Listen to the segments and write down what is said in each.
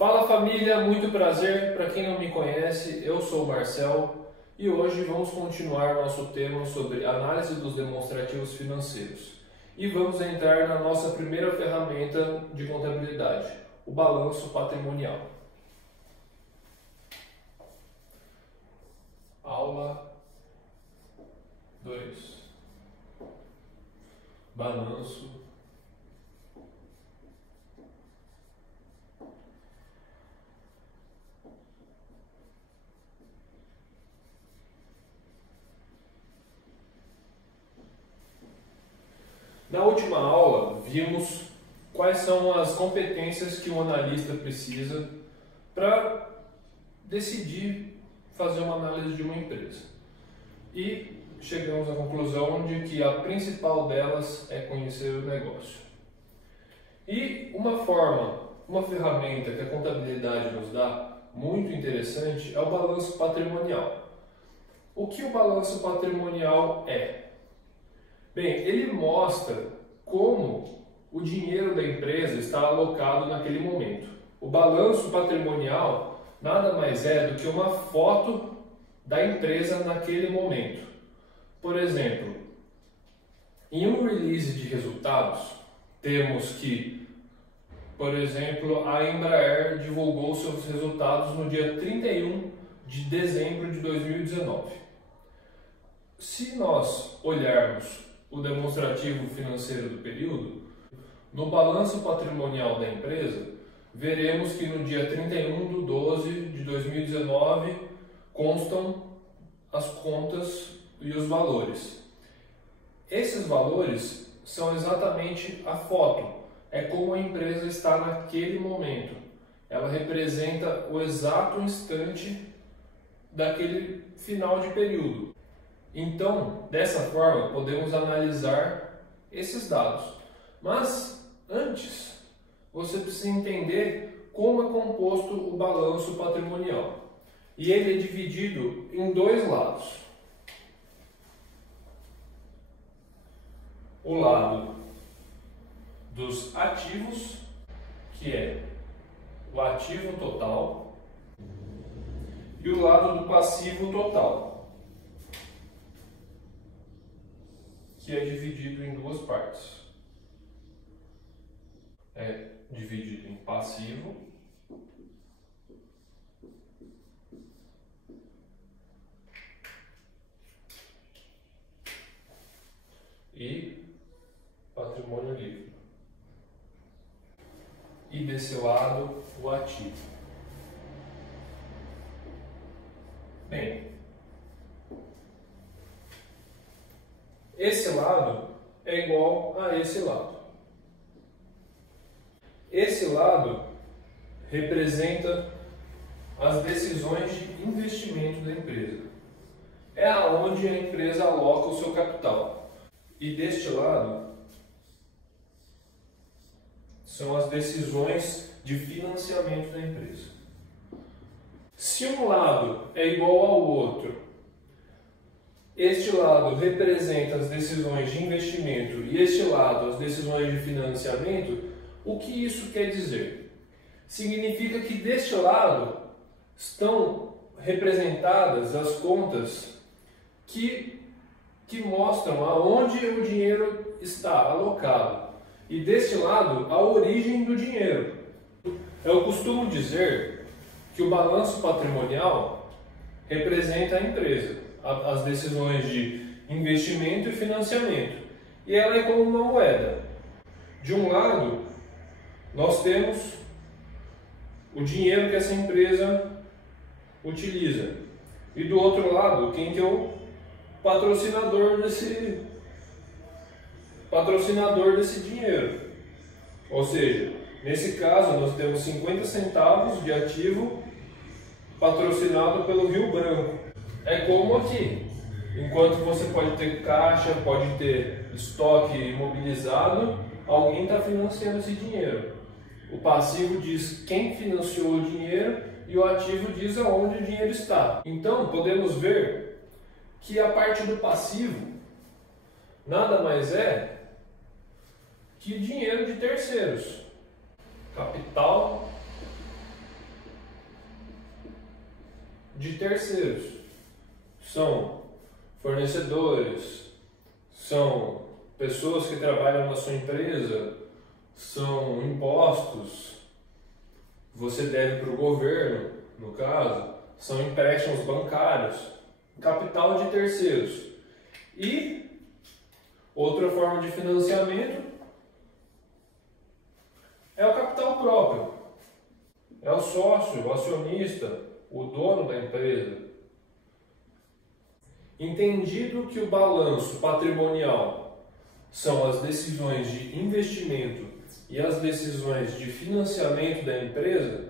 Fala família, muito prazer. Para quem não me conhece, eu sou o Marcel e hoje vamos continuar nosso tema sobre análise dos demonstrativos financeiros. E vamos entrar na nossa primeira ferramenta de contabilidade, o balanço patrimonial. Aula 2. Balanço Na última aula, vimos quais são as competências que um analista precisa para decidir fazer uma análise de uma empresa. E chegamos à conclusão de que a principal delas é conhecer o negócio. E uma ferramenta que a contabilidade nos dá, muito interessante, é o balanço patrimonial. O que o balanço patrimonial é? Bem, ele mostra como o dinheiro da empresa está alocado naquele momento. O balanço patrimonial nada mais é do que uma foto da empresa naquele momento. Por exemplo, em um release de resultados, temos que, por exemplo, a Embraer divulgou seus resultados no dia 31 de dezembro de 2019. Se nós olharmos o demonstrativo financeiro do período, no balanço patrimonial da empresa, veremos que no dia 31 de 12 de 2019 constam as contas e os valores. Esses valores são exatamente a foto, é como a empresa está naquele momento. Ela representa o exato instante daquele final de período. Então, dessa forma, podemos analisar esses dados. Mas, antes, você precisa entender como é composto o balanço patrimonial. E ele é dividido em dois lados. O lado dos ativos, que é o ativo total, e o lado do passivo total, que é dividido em duas partes. É dividido em passivo e patrimônio líquido. E desse lado, o ativo. Bem, esse lado é igual a esse lado. Esse lado representa as decisões de investimento da empresa. É aonde a empresa aloca o seu capital. E deste lado são as decisões de financiamento da empresa. Se um lado é igual ao outro, este lado representa as decisões de investimento e este lado as decisões de financiamento, o que isso quer dizer? Significa que deste lado estão representadas as contas que mostram aonde o dinheiro está alocado e deste lado a origem do dinheiro. Eu costumo dizer que o balanço patrimonial representa a empresa, as decisões de investimento e financiamento. E ela é como uma moeda. De um lado, nós temos o dinheiro que essa empresa utiliza. E do outro lado, quem que é o patrocinador desse dinheiro. Ou seja, nesse caso, nós temos 50 centavos de ativo patrocinado pelo Rio Branco. É como aqui, enquanto você pode ter caixa, pode ter estoque imobilizado, alguém está financiando esse dinheiro. O passivo diz quem financiou o dinheiro e o ativo diz aonde o dinheiro está. Então, podemos ver que a parte do passivo nada mais é que dinheiro de terceiros. Capital de terceiros. São fornecedores, são pessoas que trabalham na sua empresa, são impostos, você deve para o governo, no caso, são empréstimos bancários, capital de terceiros. E outra forma de financiamento é o capital próprio. É o sócio, o acionista, o dono da empresa. Entendido que o balanço patrimonial são as decisões de investimento e as decisões de financiamento da empresa,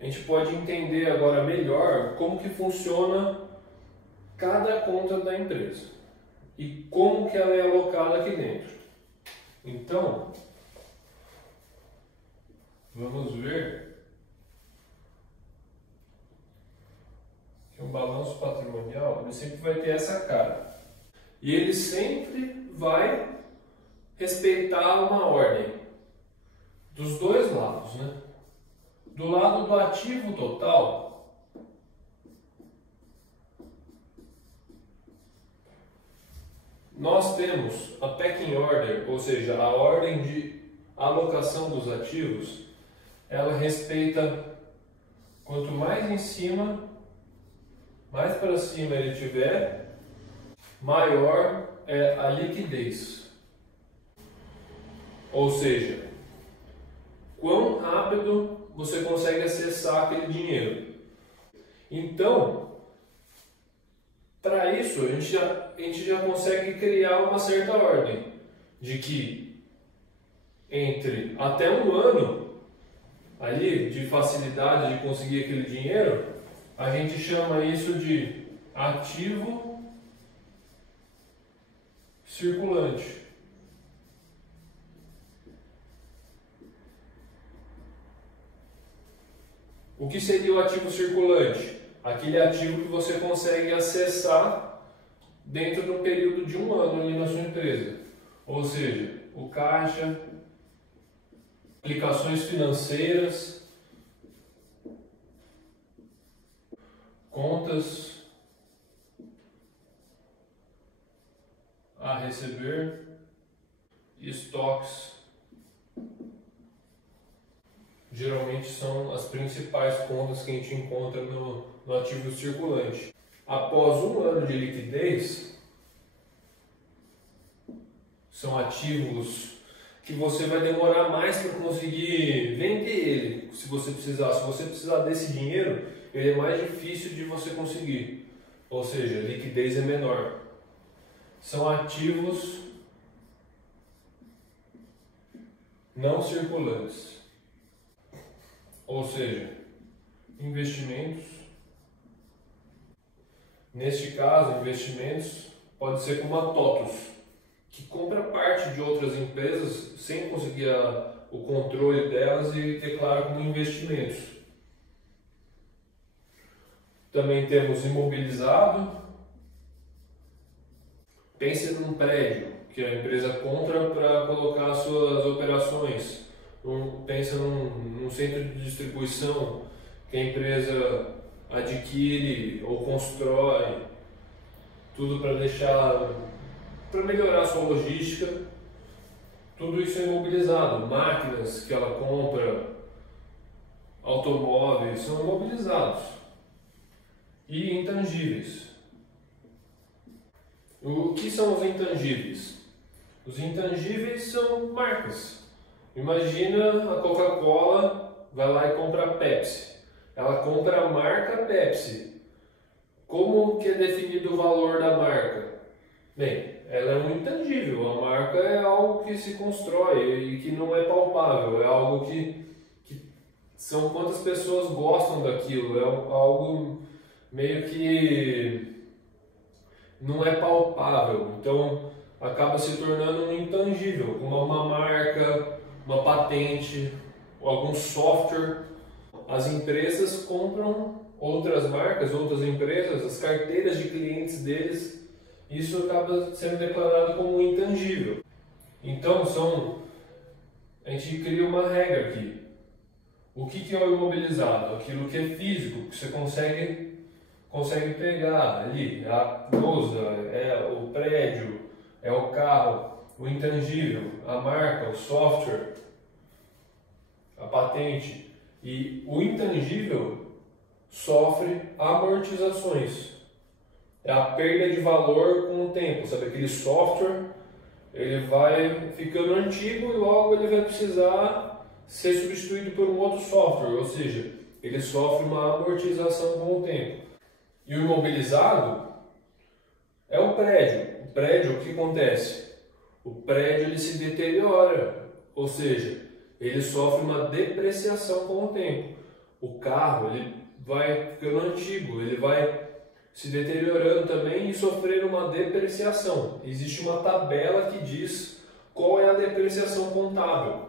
a gente pode entender agora melhor como que funciona cada conta da empresa e como que ela é alocada aqui dentro. Então, vamos ver que um balanço patrimonial ele sempre vai ter essa cara. E ele sempre vai respeitar uma ordem dos dois lados, né? Do lado do ativo total, nós temos a pecking order, ou seja, a ordem de alocação dos ativos. Ela respeita quanto mais em cima, mais para cima ele tiver, maior é a liquidez. Ou seja, quão rápido você consegue acessar aquele dinheiro. Então, para isso, a gente já consegue criar uma certa ordem de que entre até um ano ali de facilidade de conseguir aquele dinheiro, a gente chama isso de ativo circulante. O que seria o ativo circulante? Aquele ativo que você consegue acessar dentro do período de um ano ali na sua empresa. Ou seja, o caixa, aplicações financeiras, contas a receber, estoques. Geralmente são as principais contas que a gente encontra no ativo circulante. Após um ano de liquidez, são ativos que você vai demorar mais para conseguir vender ele, se você precisar. Se você precisar desse dinheiro, ele é mais difícil de você conseguir. Ou seja, a liquidez é menor. São ativos não circulantes. Ou seja, investimentos. Neste caso, investimentos pode ser como a TOTUS, que compra parte de outras empresas sem conseguir o controle delas e declara como investimentos. Também temos imobilizado. Pense num prédio que a empresa compra para colocar suas operações. Pensa num centro de distribuição que a empresa adquire ou constrói, tudo para melhorar a sua logística. Tudo isso é imobilizado. Máquinas que ela compra, automóveis, são imobilizados. E intangíveis. O que são os intangíveis? Os intangíveis são marcas. Imagina a Coca-Cola vai lá e compra a Pepsi. Ela compra a marca Pepsi. Como que é definido o valor da marca? Bem, ela é um intangível. A marca é algo que se constrói e que não é palpável. É algo que são quantas pessoas gostam daquilo. É algo meio que não é palpável. Então acaba se tornando um intangível, como uma marca, uma patente, algum software. As empresas compram outras marcas, outras empresas, as carteiras de clientes deles, isso acaba sendo declarado como intangível. Então a gente cria uma regra aqui. O que é o imobilizado? Aquilo que é físico, que você consegue consegue pegar ali a lousa, é o prédio, é o carro, o intangível, a marca, o software, a patente. E o intangível sofre amortizações. É a perda de valor com o tempo, sabe? Aquele software, ele vai ficando antigo e logo ele vai precisar ser substituído por um outro software, ou seja, ele sofre uma amortização com o tempo. E o imobilizado é o prédio. O prédio, o que acontece? O prédio ele se deteriora, ou seja, ele sofre uma depreciação com o tempo. O carro ele vai ficando antigo, ele vai se deteriorando também e sofrendo uma depreciação. Existe uma tabela que diz qual é a depreciação contábil.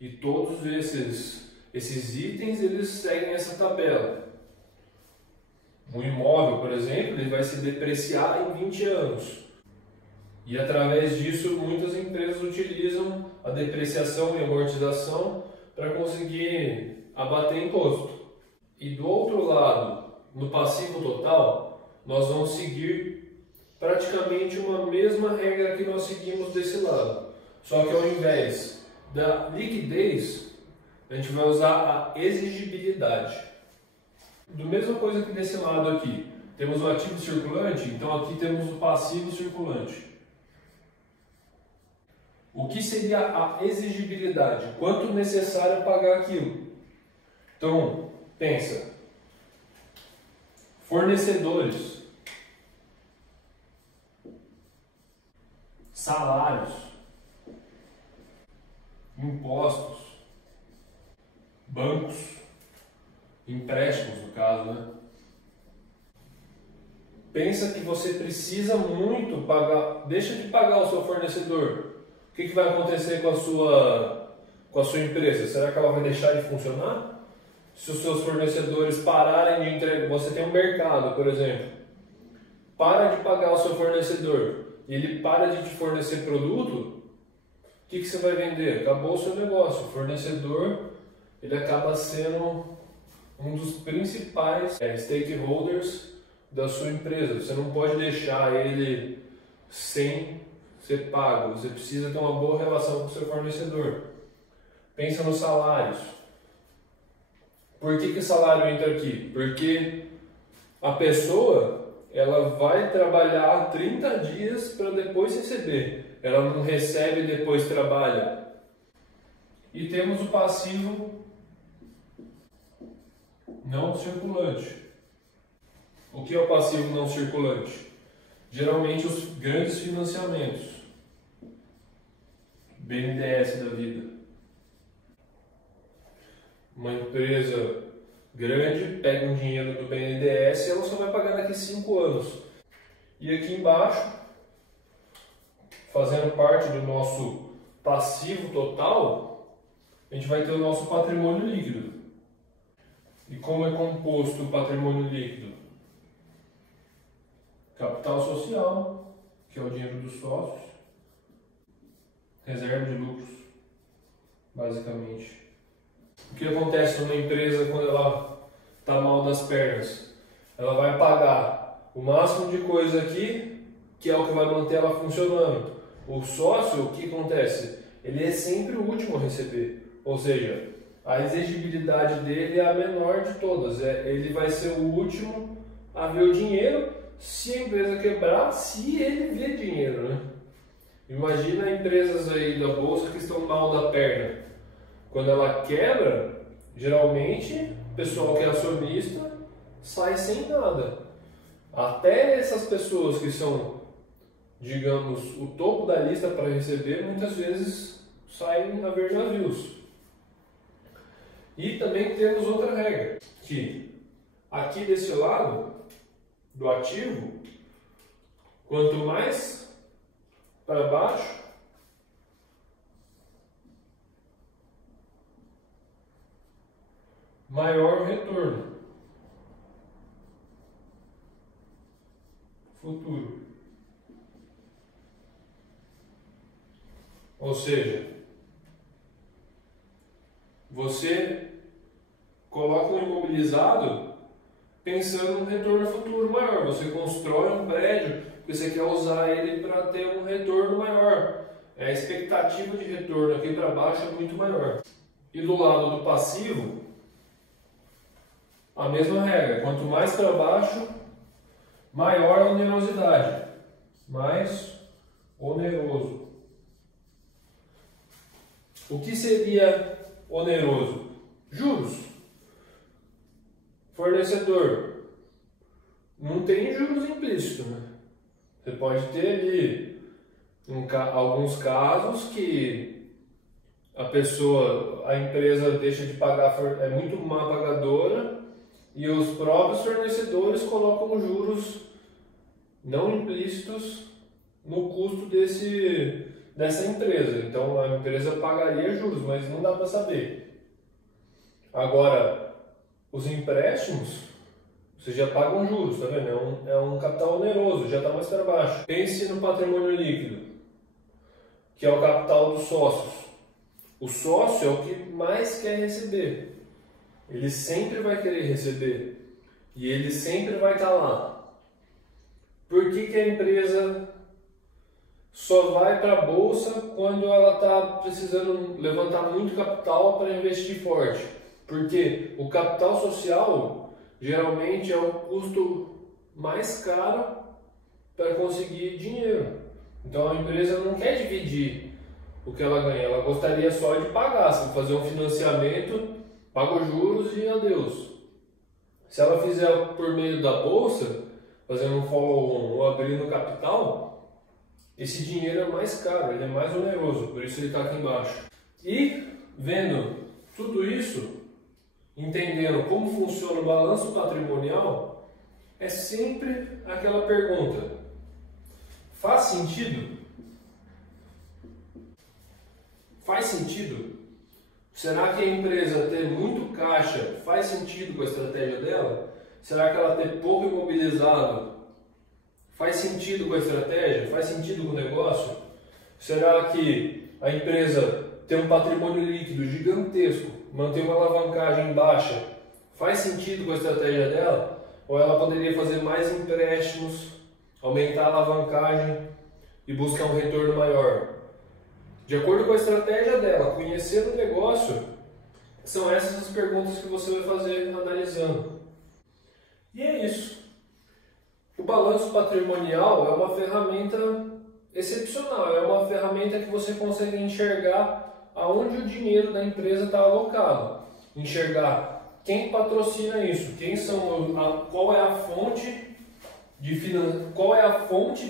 E todos esses itens eles seguem essa tabela. Um imóvel, por exemplo, ele vai se depreciar em 20 anos. E através disso, muitas empresas utilizam a depreciação e amortização para conseguir abater imposto. E do outro lado, no passivo total, nós vamos seguir praticamente uma mesma regra que nós seguimos desse lado. Só que ao invés da liquidez, a gente vai usar a exigibilidade. Do mesma coisa que desse lado aqui, temos o ativo circulante, então aqui temos o passivo circulante. O que seria a exigibilidade? Quanto necessário pagar aquilo? Então, pensa. Fornecedores, salários, impostos, bancos, empréstimos no caso, né? Pensa que você precisa muito pagar, deixa de pagar o seu fornecedor. O que vai acontecer com a sua empresa? Será que ela vai deixar de funcionar? Se os seus fornecedores pararem de entregar, você tem um mercado, por exemplo, para de pagar o seu fornecedor e ele para de te fornecer produto, o que você vai vender? Acabou o seu negócio. O fornecedor ele acaba sendo um dos principais stakeholders da sua empresa. Você não pode deixar ele sem ser pago. Você precisa ter uma boa relação com o seu fornecedor. Pensa nos salários. Por que o salário entra aqui? Porque a pessoa ela vai trabalhar 30 dias para depois receber. Ela não recebe e depois trabalha. E temos o passivo não circulante. O que é o passivo não circulante? Geralmente os grandes financiamentos. BNDES da vida. Uma empresa grande pega um dinheiro do BNDES e ela só vai pagar daqui a 5 anos. E aqui embaixo, fazendo parte do nosso passivo total, a gente vai ter o nosso patrimônio líquido. E como é composto o patrimônio líquido? Capital social, que é o dinheiro dos sócios, reserva de lucros, basicamente. O que acontece numa empresa quando ela está mal das pernas? Ela vai pagar o máximo de coisa aqui, que é o que vai manter ela funcionando. O sócio, o que acontece? Ele é sempre o último a receber. Ou seja, a exigibilidade dele é a menor de todas. Ele vai ser o último a ver o dinheiro se a empresa quebrar, se ele vê dinheiro, né? Imagina empresas aí da bolsa que estão mal da perna. Quando ela quebra, geralmente o pessoal que é acionista sai sem nada. Até essas pessoas que são, digamos, o topo da lista para receber, muitas vezes saem a ver navios. E também temos outra regra, que aqui desse lado do ativo, quanto mais para baixo, maior o retorno futuro. Ou seja, você coloca um imobilizado pensando no retorno futuro maior. Você constrói um prédio porque você quer usar ele para ter um retorno maior. A expectativa de retorno aqui para baixo é muito maior. E do lado do passivo, a mesma regra. Quanto mais para baixo, maior a onerosidade. Mais oneroso. O que seria oneroso? Juros. Fornecedor. Não tem juros implícitos, né? Você pode ter ali alguns casos que a empresa deixa de pagar, é muito má pagadora e os próprios fornecedores colocam juros não implícitos no custo dessa empresa. Então a empresa pagaria juros, mas não dá para saber. Agora, os empréstimos, você já paga juros, tá vendo? É um capital oneroso, já está mais para baixo. Pense no patrimônio líquido, que é o capital dos sócios. O sócio é o que mais quer receber. Ele sempre vai querer receber. E ele sempre vai estar lá. Por que a empresa só vai para a bolsa quando ela está precisando levantar muito capital para investir forte? Porque o capital social geralmente é o custo mais caro para conseguir dinheiro. Então a empresa não quer dividir o que ela ganha, ela gostaria só de pagar, se fazer um financiamento, paga os juros e adeus. Se ela fizer por meio da bolsa, fazendo um follow-on ou abrindo capital, esse dinheiro é mais caro, ele é mais oneroso, por isso ele está aqui embaixo. E vendo tudo isso, entendendo como funciona o balanço patrimonial, é sempre aquela pergunta: faz sentido? Faz sentido? Será que a empresa ter muito caixa faz sentido com a estratégia dela? Será que ela ter pouco imobilizado faz sentido com a estratégia? Faz sentido com o negócio? Será que a empresa ter um patrimônio líquido gigantesco, manter uma alavancagem baixa, faz sentido com a estratégia dela? Ou ela poderia fazer mais empréstimos, aumentar a alavancagem e buscar um retorno maior? De acordo com a estratégia dela, conhecendo o negócio, são essas as perguntas que você vai fazer analisando. E é isso. O balanço patrimonial é uma ferramenta excepcional, é uma ferramenta que você consegue enxergar aonde o dinheiro da empresa está alocado, enxergar quem patrocina isso, qual é a fonte de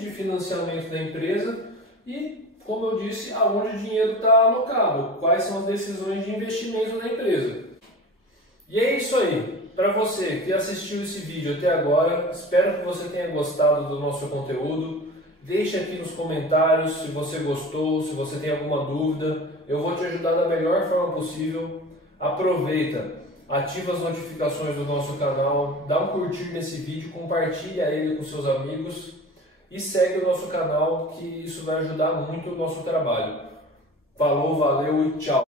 financiamento da empresa e, como eu disse, aonde o dinheiro está alocado, quais são as decisões de investimento da empresa. E é isso aí. Para você que assistiu esse vídeo até agora, espero que você tenha gostado do nosso conteúdo. Deixe aqui nos comentários se você gostou, se você tem alguma dúvida. Eu vou te ajudar da melhor forma possível. Aproveita, ativa as notificações do nosso canal, dá um curtir nesse vídeo, compartilha ele com seus amigos e segue o nosso canal, que isso vai ajudar muito o nosso trabalho. Falou, valeu e tchau!